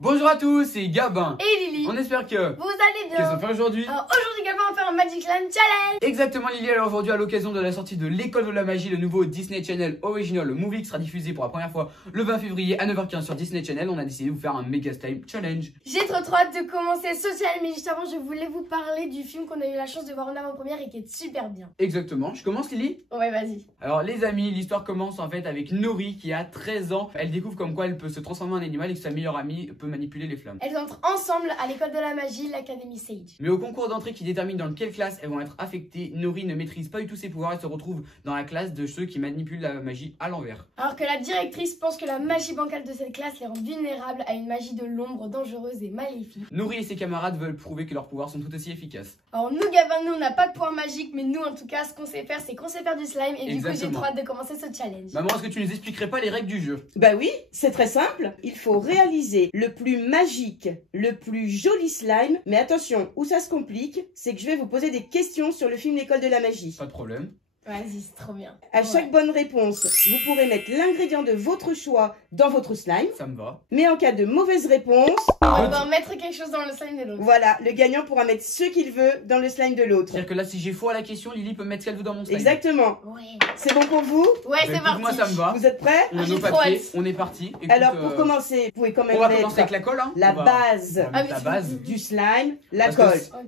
Bonjour à tous, c'est Gabin et Lily. On espère que vous allez bien. Qu'est-ce qu'on fait aujourd'hui? Alors aujourd'hui Gabin va faire un Magic Land Challenge. Exactement Lily, alors aujourd'hui à l'occasion de la sortie de l'école de la magie, le nouveau Disney Channel Original Movie qui sera diffusé pour la première fois le 20 février à 9h15 sur Disney Channel, on a décidé de vous faire un Mega Slime Challenge. J'ai trop hâte de commencer ce challenge, mais juste avant je voulais vous parler du film qu'on a eu la chance de voir en avant-première et qui est super bien. Exactement, je commence Lily? Ouais, vas-y. Alors les amis, l'histoire commence en fait avec Nori qui a 13 ans. Elle découvre comme quoi elle peut se transformer en animal et que sa meilleure amie peut manipuler les flammes. Elles entrent ensemble à l'école de la magie, l'Académie Sage. Mais au concours d'entrée qui détermine dans quelle classe elles vont être affectées, Nori ne maîtrise pas du tout ses pouvoirs et se retrouve dans la classe de ceux qui manipulent la magie à l'envers. Alors que la directrice pense que la magie bancale de cette classe les rend vulnérables à une magie de l'ombre dangereuse et maléfique. Nori et ses camarades veulent prouver que leurs pouvoirs sont tout aussi efficaces. Alors nous Gabin, nous on n'a pas de pouvoir magique, mais nous en tout cas ce qu'on sait faire c'est qu'on sait faire du slime et du coup j'ai trop hâte de commencer ce challenge. Maman, est-ce que tu nous expliquerais pas les règles du jeu? Bah oui, c'est très simple. Il faut réaliser le plus magique, le plus joli slime. Mais attention, où ça se complique, c'est que je vais vous poser des questions sur le film L'école de la magie. Pas de problème. Vas-y, c'est trop bien. À chaque bonne réponse, vous pourrez mettre l'ingrédient de votre choix dans votre slime. Ça me va. Mais en cas de mauvaise réponse, On va mettre quelque chose dans le slime de l'autre. voilà, le gagnant pourra mettre ce qu'il veut dans le slime de l'autre. C'est-à-dire que là, si j'ai faux à la question, Lily peut mettre ce qu'elle veut dans mon slime. Exactement. Ouais. C'est bon pour vous? Ouais, c'est parti. Moi, ça me va. Vous êtes prêts? On a j'ai nos trop papiers, hâte. on est parti. Écoute, Alors pour commencer, vous pouvez quand même on va mettre commencer avec la colle. Hein. la On va- base on va mettre la base. du slime, la Parce que colle.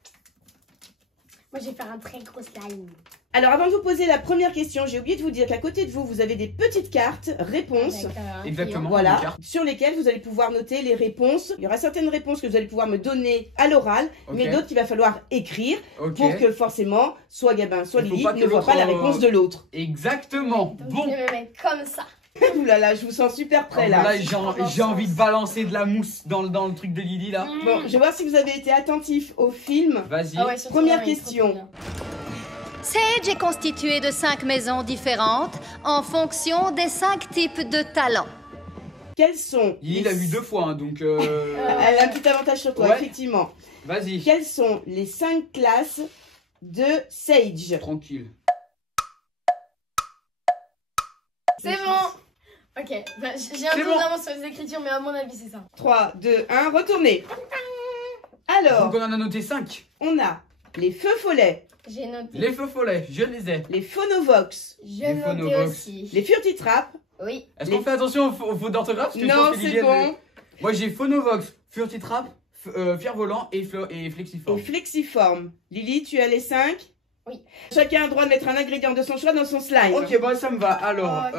Moi, je vais faire un très gros slime. Alors avant de vous poser la première question, j'ai oublié de vous dire qu'à côté de vous, vous avez des petites cartes réponses. Avec, un Exactement. Voilà, une carte. sur lesquelles vous allez pouvoir noter les réponses. Il y aura certaines réponses que vous allez pouvoir me donner à l'oral, Ok. mais d'autres qu'il va falloir écrire Ok. pour que forcément, soit Gabin, soit Il faut Lily pas que ne voient pas la l'autre, réponse de l'autre. Exactement. Donc, Bon. je vais me mettre comme ça. Ouh là là, je vous sens super prêt Alors là. là, j'ai envie de balancer de la mousse dans le truc de Lily là. Bon, je vais voir si vous avez été attentif au film. Vas-y. Ah ouais, surtout, Première ouais, il est trop, question. trop bien. Sage est constitué de 5 maisons différentes en fonction des 5 types de talents. Quels sont Lily l'a vu 2 fois, hein, donc Elle a un petit avantage sur toi, Ouais. effectivement. vas-y. Quelles sont les 5 classes de Sage? Tranquille. C'est bon. Ok, bah, j'ai un C'est peu bon. d'avance sur les écritures, mais à mon avis, c'est ça. 3, 2, 1, retournez. Alors, Donc on en a noté 5. on a les feux follets, J'ai noté. Les feux follets, je les ai. les phonovox, Je les noté phonovox. aussi. les furtitraps. Oui. Est-ce qu'on fait attention aux fautes d'orthographe? Parce que je Non, pense que c'est Lily, elle bon. veut- Moi j'ai Phonovox, Furtitrap, Fier-Volant et Et Flexiforme. flexiforme. Lily, tu as les 5? Oui. Chacun a le droit de mettre un ingrédient de son choix dans son slime. Ok, bon ça me va. Alors, Ok.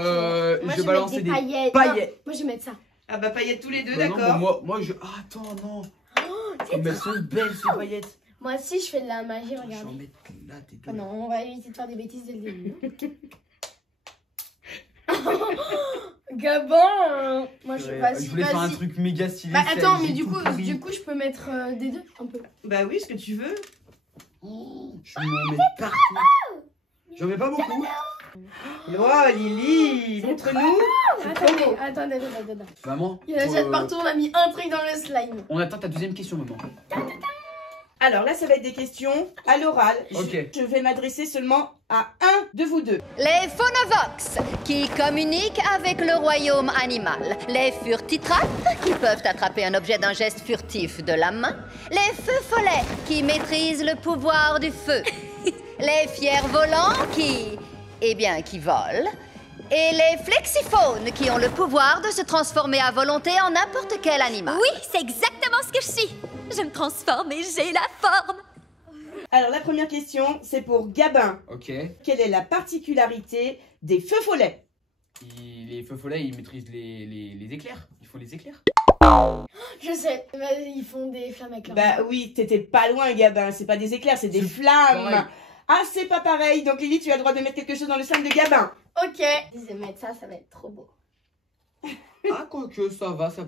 Moi, je vais balance mettre des paillettes. paillettes. Non, moi, je vais mettre ça. Ah bah paillettes tous les deux, Bah non, d'accord. moi je... Ah, attends, non. Oh, Mais elles sont belles ces paillettes. moi aussi, je fais de la magie, Attends, je vais en regarde. mettre là, tes deux. Oh non, on va éviter de faire des bêtises dès le début. Gabin. Moi, je Je voulais faire un truc méga stylé. Bah ça, attends, j'ai mais du tout coup, pourri. je peux mettre des deux un peu. Bah oui, ce que tu veux. Je vais m'en mettre partout. J'en mets pas beaucoup. Oh Lily, montre-nous. C'est trop beau. Attendez. Maman, Il y a déjà partout, on a mis un truc dans le slime. on attend ta deuxième question, maman. Alors là, ça va être des questions à l'oral. Ok. Je vais m'adresser seulement à un de vous deux. Les phonovox, qui communiquent avec le royaume animal. Les furtitraps, qui peuvent attraper un objet d'un geste furtif de la main. Les feux follets, qui maîtrisent le pouvoir du feu. Les fiers volants, qui volent. Et les flexiphones, qui ont le pouvoir de se transformer à volonté en n'importe quel animal. Oui, c'est exactement ce que je suis. Je me transforme et j'ai la forme. Alors la première question, c'est pour Gabin. Ok. Quelle est la particularité des feux follets? Les feux follets, ils maîtrisent les éclairs. Ils font les éclairs. Je sais, vas-y, ils font des flammes avec leur main. Bah oui, t'étais pas loin Gabin, c'est pas des éclairs, c'est des C'est flammes. pareil. Ah, c'est pas pareil, donc Lily, tu as le droit de mettre quelque chose dans le slime de Gabin. Ok. Si je vais mettre ça, ça va être trop beau. Ah, quoique, ça va, ça...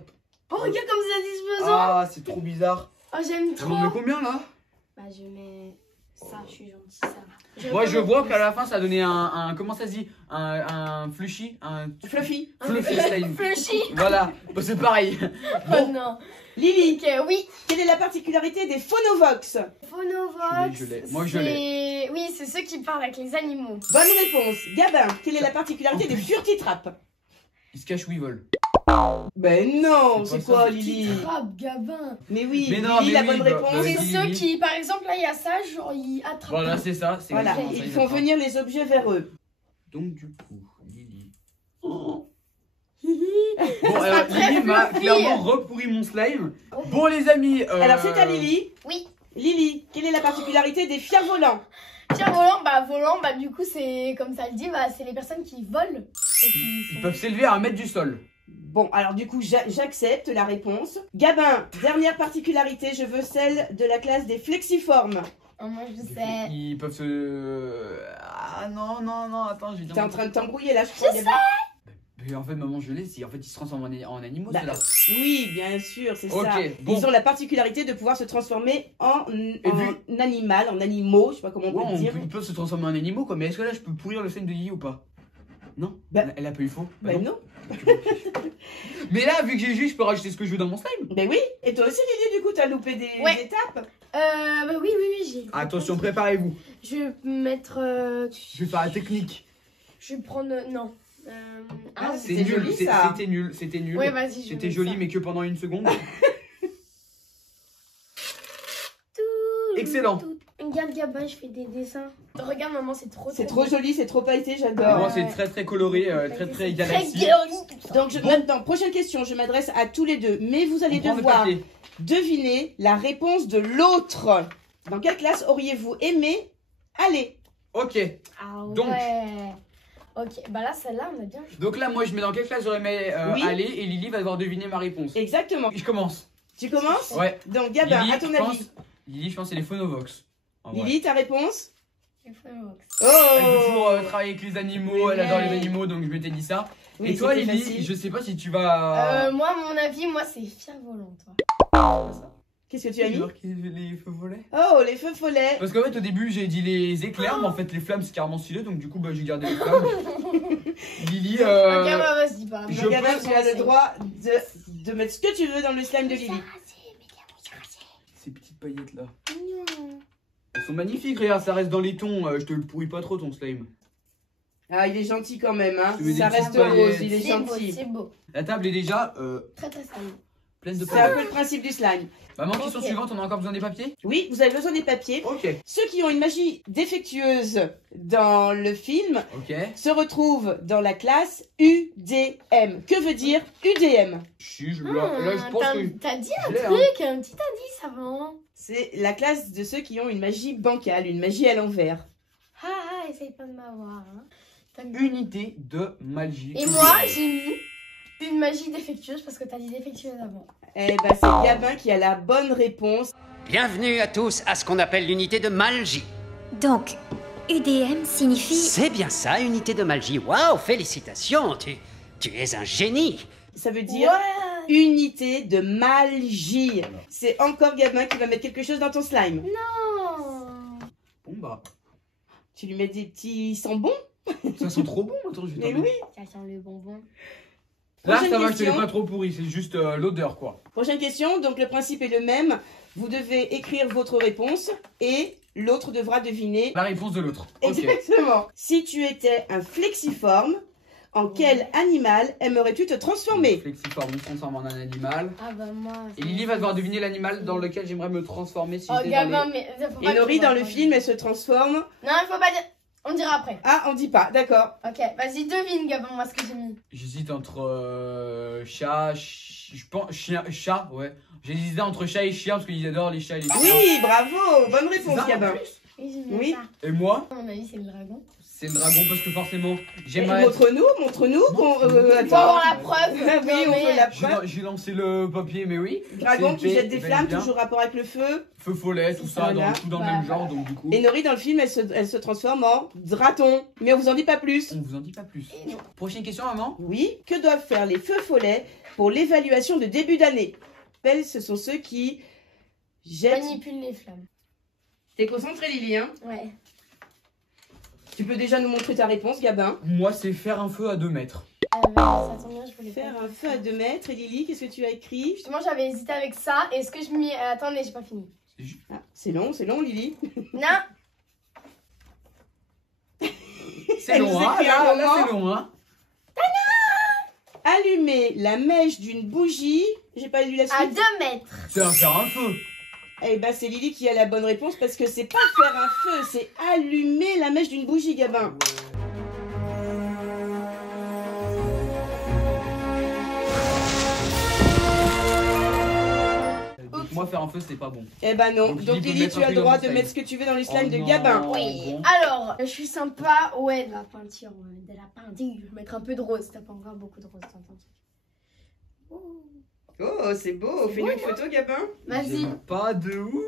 Oh, regarde comme c'est satisfaisant. Ah, c'est trop bizarre. Oh, j'aime On trop. en met combien, là? Bah, je mets ça, je suis gentille, ça va. Moi, je vois qu'à la fin, ça a donné un comment ça se dit? Un flushy? Un Fluffy. fluffy slime. Flushy. Voilà, bah, c'est pareil. Oh non. Lily, Ok, oui. quelle est la particularité des phonovox? Phonovox. Je l'ai. Moi, je l'ai. Oui, c'est ceux qui parlent avec les animaux. Bonne réponse. Gabin, quelle est la particularité En des plus. furtitraps? Il se cache où il vole. Ben non, C'est c'est pas quoi ça. Lily? Trappe, Gabin. Mais oui, Mais non, Lily, mais la oui, bonne bah, réponse. bah, C'est oui, ceux oui. qui, par exemple, là, il y a ça, genre, ils attrapent. Voilà, c'est ça. C'est Voilà, exactement ça, ils ils font attrapent. venir les objets vers eux. Donc du coup, Lily. Hihi. Bon, Ça alors très Lily m'a fluffy. clairement repourri mon slime. Bon les amis. Alors c'est à Lily. Oui. Lily, quelle est la particularité des fiers volants? Pierre volant, bah du coup, c'est comme ça le dit, bah c'est les personnes qui volent. Et qui Ils sont- peuvent s'élever à 1 mètre du sol. Bon, alors du coup, j'accepte la réponse. Gabin, dernière particularité, je veux celle de la classe des flexiformes. Oh, moi, je sais. Ils peuvent se. Ah non, non, non, attends, je vais dire. T'es en train de t'embrouiller là, je crois. Gabin. Mais en fait, maman, je l'ai. En fait, ils se transforment en animaux, Bah, ceux-là. Oui, bien sûr, c'est Ok, ça. bon. Ils ont la particularité de pouvoir se transformer en vu- animal, en animaux, je sais pas comment on Ouais, peut le dire. ils peuvent se transformer en animaux, quoi. Mais est-ce que là, je peux pourrir le slime de Lily ou pas? Non. Bah- Elle a pas eu faux. Bah Ben non. non. Mais là, vu que j'ai juste, je peux rajouter ce que je veux dans mon slime. Ben oui. Et toi aussi, Lily, du coup, t'as loupé des Ouais. étapes. Bah oui, j'ai. Attention, préparez-vous. Je vais mettre. Je vais faire la technique. Je vais prendre. Non. Ah, C'est c'était nul, joli, ça. c'était nul, c'était nul. Ouais, vas-y, je C'était mets joli, ça. mais que pendant 1 seconde. Tout, Excellent. tout. Regarde, Gabin, je fais des dessins. Regarde, maman, c'est trop. C'est trop joli, c'est trop pailleté, Pour j'adore. moi, c'est très très coloré, très très Très galaxie. girly, tout ça. Donc maintenant, prochaine question, je m'adresse à tous les deux, mais vous allez On prend le devoir papier. deviner la réponse de l'autre. Dans quelle classe auriez-vous aimé aller? Ok. Ah Donc. ouais. Ok, bah là, celle-là, on a bien. Donc là, moi, je mets dans quelle classe j'aurais aimé Oui. aller et Lily va devoir deviner ma réponse. Exactement. Je commence. Tu commences? Ouais. Donc Gabin, Lily, à ton je avis. pense- Lily, je pense que c'est les phonovox. En vrai. Lily, ta réponse? Il faut un box. Oh Elle veut toujours travailler avec les animaux, elle adore les Ouais. animaux, donc je m'étais dit ça. Oui, et toi, c'était Lily, facile. je sais pas si tu vas. Moi, à mon avis, moi, c'est fier volant, toi. Qu'est-ce que tu as mis? Les feux follets. Oh, les feux follets. Parce qu'en fait, au début, j'ai dit les éclairs, mais en fait, les flammes, c'est carrément stylé, donc du coup, bah, j'ai gardé les flammes. Lily, Ok, bah, vas-y, pas. je Donc, Gabin, pense tu as le c'est- droit de mettre ce que tu veux dans le slime de Lily. Ces petites paillettes là. Mignon. Elles sont magnifiques, regarde, ça reste dans les tons, je te le pourris pas trop ton slime. Ah, il est gentil quand même, hein. Tu veux des Ça petites reste rose, paillettes. il est C'est beau, gentil. c'est beau. La table est déjà Très, très stable. pleine de C'est un paillettes. peu le principe du slime. Maman, question Ok. suivante, on a encore besoin des papiers? Oui, vous avez besoin des papiers. Ok. Ceux qui ont une magie défectueuse dans le film Ok. se retrouvent dans la classe UDM. Que veut dire UDM? Si, là, je pense que. T'as dit je un l'ai, hein. truc, un petit indice avant. C'est la classe de ceux qui ont une magie bancale, une magie à l'envers. Ah, essaye pas de m'avoir. Hein. T'as mis- Unité de magie. Et moi, j'ai mis une magie défectueuse parce que t'as dit défectueuse avant. Eh ben, c'est Gabin qui a la bonne réponse. Bienvenue à tous à ce qu'on appelle l'unité de Malgie. Donc, UDM signifie... C'est bien ça, unité de Malgie. Waouh, félicitations, tu es un génie. Ça veut dire Ouais. unité de magie. C'est encore Gabin qui va mettre quelque chose dans ton slime. Non. Bon, bah. Tu lui mets des petits sambons? Ça sent trop bon, attends, je vais Mais t'en oui. Ça sent le bonbon. Là, Prochaine ça va, je te l'ai question. pas trop pourri, c'est juste l'odeur, quoi. Prochaine question, donc le principe est le même. Vous devez écrire votre réponse et l'autre devra deviner. La réponse de l'autre. Ok. Exactement. Si tu étais un flexiforme, en quel animal aimerais-tu te transformer? Flexiforme, on se transforme en un animal. Ah bah moi. Et Lily va devoir deviner l'animal dans lequel j'aimerais me transformer si Oh j'étais dans Gabin, les... mais. Faut Et pas Nori, que tu dans vois, le moi. film, elle se transforme. Non, il faut pas dire. On dira après. Ah, on dit pas, d'accord. Ok, vas-y, devine, Gabin, moi ce que j'ai mis. J'hésite entre chat, je pense chien, chat, ouais. J'hésitais entre chat et chien parce qu'ils adorent les chats et les chiens. Oui, bravo, bonne réponse, Ça, en Gabin. plus. Oui, j'ai mis Oui. ça. Et moi, À mon avis, c'est le dragon. c'est le dragon parce que forcément, Eh, j'aimerais... montre-nous. Il faut avoir la preuve. Ah oui, Non, on mais- fait la preuve. J'ai lancé le papier, mais oui. Dragon C'est qui jette des bel et flammes, bien. toujours rapport avec le feu. Feu follet, tout ça, Voilà. tout dans le Bah, même genre, voilà. donc du coup, Et Nori, dans le film, elle se transforme en draton. Mais on vous en dit pas plus. on vous en dit pas plus. Et non. Prochaine question, maman. Oui, que doivent faire les feux follets pour l'évaluation de début d'année? Ce sont ceux qui jettent... Manipule les flammes. T'es concentré, Lily, hein? Ouais. Tu peux déjà nous montrer ta réponse, Gabin. Moi, c'est faire un feu à 2 mètres. Ça tombe bien, je voulais Faire pas un feu à 2 mètres. Et Lily, qu'est-ce que tu as écrit? Justement, j'avais hésité avec ça. Est-ce que je m'y. Attendez, j'ai pas fini. Ah, c'est long, Lily. Non. C'est Elle long, nous hein? écrit un Là, roman. c'est long, hein? allumer la mèche d'une bougie. J'ai pas lu la À suite. 2 mètres. C'est un faire un feu. Eh ben, c'est Lily qui a la bonne réponse parce que c'est pas faire un feu, c'est allumer la mèche d'une bougie, Gabin. Moi, faire un feu, c'est pas bon. Eh ben non. Donc, Donc Lily peut Lily, mettre tu un as peu le droit dans de le mettre slime. ce que tu veux dans le slime de non. Gabin. Oui. Bon. Alors, je suis sympa. Ouais, de la peinture. De la peinture. Je vais mettre un peu de rose. T'as pas encore beaucoup de rose dans ton truc. Oh. Oh, c'est beau. Fais-nous une photo, Gabin. Vas-y. J'aime pas de ouf.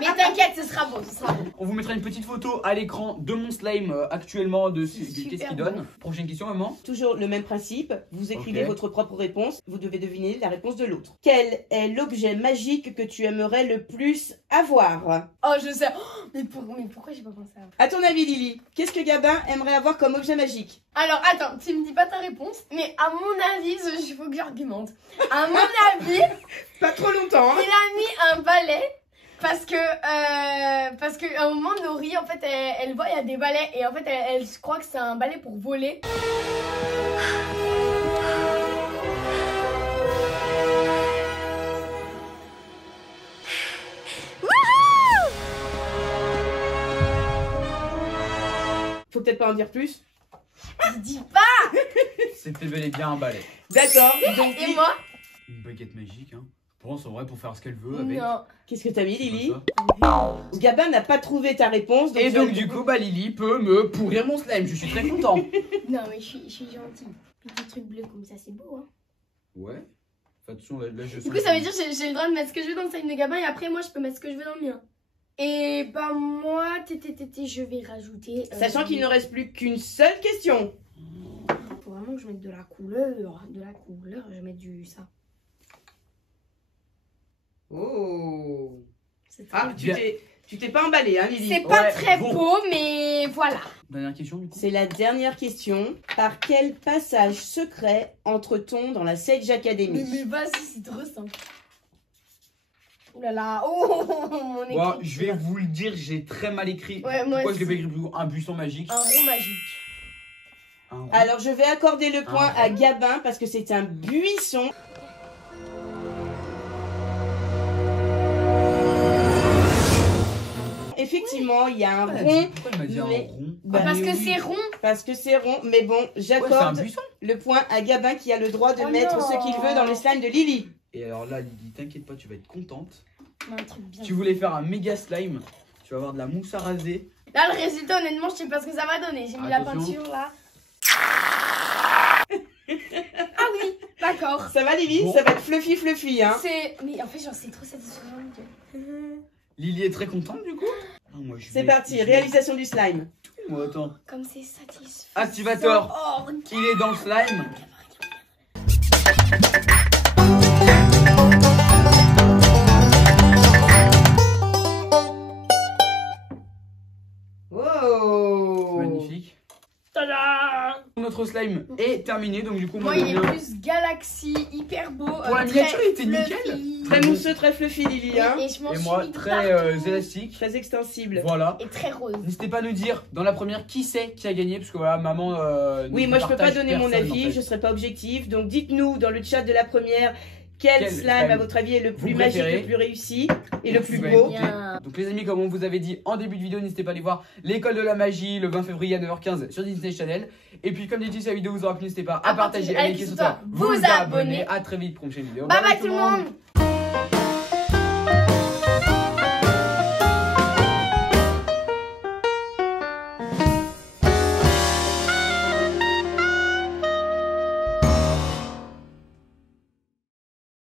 Mais t'inquiète, ce sera beau. Ce sera beau. On vous mettra une petite photo à l'écran de mon slime actuellement, de C'est qu'est-ce super qu'il donne. Prochaine question, maman. Toujours le même principe. Vous écrivez Ok. votre propre réponse. Vous devez deviner la réponse de l'autre. Quel est l'objet magique que tu aimerais le plus avoir? Oh, je sais. Oh, mais pourquoi j'ai pas pensé à ça? À ton avis, Lily, qu'est-ce que Gabin aimerait avoir comme objet magique? Alors, attends, tu me dis pas ta réponse, mais à mon avis, il faut que j'argumente. À mon avis, Pas trop longtemps, hein. il a mis un balai parce que à un moment, Nori, en fait, elle voit, il y a des balais et en fait, elle croit que c'est un balai pour voler. Faut peut-être pas en dire plus. Je dis pas. C'était bel et bien un balai. D'accord. Donc, Et moi? Une baguette magique, hein. Je pense en vrai pour faire ce qu'elle veut avec. Non. qu'est-ce que t'as mis, C'est Lily? pas ça. Gabin n'a pas trouvé ta réponse. Et tu as- donc du coup, bah Lily peut me pourrir mon slime. Je suis très content. Non, mais je suis gentille. Des trucs bleus comme ça, c'est beau, hein. Ouais. Attention, là je Du coup, ça veut dire que j'ai le droit de mettre ce que je veux dans le slime de Gabin et après, moi, je peux mettre ce que je veux dans le mien. Et bah, moi, je vais rajouter. Sachant qu'il ne reste plus qu'une seule question. Faut vraiment que je mette de la couleur. Je vais mettre du ça. Oh. C'est Ah, très- tu t'es pas emballé, hein, Lily? c'est pas Ouais, très bon. beau, mais voilà. Dernière question du coup. C'est la dernière question. Par quel passage secret entre-t-on dans la Sage Academy? Mais vas-y, c'est trop simple. Ouh là là, oh, mon écrit. Bon, je vais vous le dire, j'ai très mal écrit. Ouais, moi Pourquoi je l'ai aussi. pas écrit plus haut? Un buisson magique. Un rond magique. Un rond. Alors, je vais accorder le point Ah. à Gabin parce que c'est un buisson. Effectivement, il y a un Pourquoi rond. pourquoi elle m'a dit mais- un rond? Bah, Parce mais que oui, c'est rond. Parce que c'est rond. Mais bon, Ouais, c'est un j'accorde buisson. le point à Gabin qui a le droit de Oh mettre non. ce qu'il veut dans le slime de Lily. Et alors là, Lily, t'inquiète pas, tu vas être contente. Un truc bien. Tu voulais faire un méga slime. Tu vas avoir de la mousse à raser. Là, le résultat, honnêtement, je sais pas ce que ça va donner. J'ai mis la Attention. peinture là. Ah oui, d'accord. Ça va, Lily? Bon. Ça va être fluffy, hein? C'est. Mais en fait, genre, c'est trop satisfaisant. Lily est très contente du coup. Ah, moi, je C'est vais- parti, je vais- réalisation du slime. Moi, attends. Comme c'est satisfaisant. Activateur. Oh, Il est dans le slime. Wow! Magnifique. tada. Notre slime est terminé, donc du coup, Moi, je il est viens- plus galaxie, hyper beau. Pour la miniature, il était nickel. Très mousseux, très fluffy, Lily, hein? Et je m'en Et suis moi, mis très partout. élastique. Très extensible. Voilà. Et très rose. N'hésitez pas à nous dire dans la première qui c'est qui a gagné, parce que voilà, maman. Oui, moi je peux pas partage donner mon personne, avis, en je fait. serai pas objectif. Donc dites-nous dans le chat de la première quel Quel slime slime à votre avis est le plus vous magique, préférez. le plus réussi et le plus Vous beau. avez- Bien. Donc les amis, comme on vous avait dit en début de vidéo, n'hésitez pas à aller voir l'école de la magie le 20 février à 9h15 sur Disney Channel. Et puis comme dit, si la vidéo vous aura plu, n'hésitez pas à partager, à liker, surtout à vous abonner. À très vite pour une prochaine vidéo. Bye bye tout le monde.